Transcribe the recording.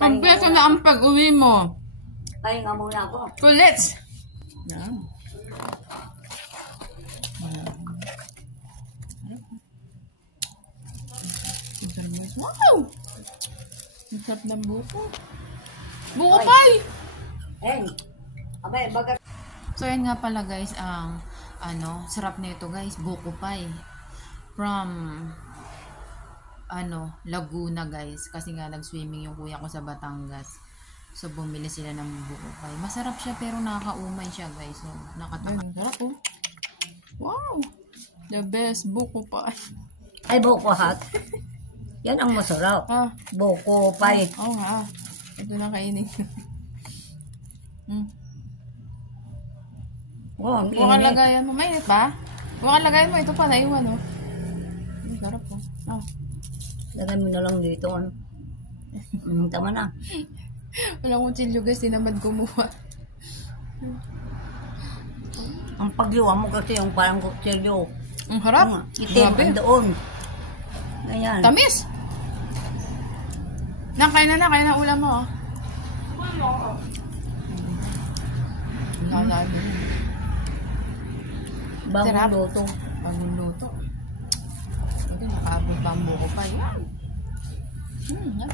Pagpesa na ang pag-uwi mo. Pahinga muna ako. Kulits! Yan. Wow! Ang sarap ng buko. Buko pie! Abay, baga. So, yan nga pala guys, ang sarap nito guys, buko pie. From, Laguna guys. Kasi nga, nag-swimming yung kuya ko sa Batangas. So, bumili sila ng buko pie. Masarap siya, pero nakakaumay siya guys. So, nakataka. Sarap oh. Wow! The best buko pie. Ay, buko hot. Yan ang masarap. Buko pie. Oo nga. Ito na kainin. Oh, ang Huwag kang lagayan mo. Mainit ba? Huwag kang lagayan mo. Ito pa, naiwan oh. Ang sarap oh. Lagay mo na lang dito. Tama na. Walang kutsilyo guys. Di naman kumuha. Ang pagluwa mo kasi yung parang kutsilyo. Ang harap. Itim doon. Ganyan. Tamis! Kain na ulam mo oh. Bagong luto. Bagong luto. Ito, nakaabot pa ang buko pa. Yan. Yan.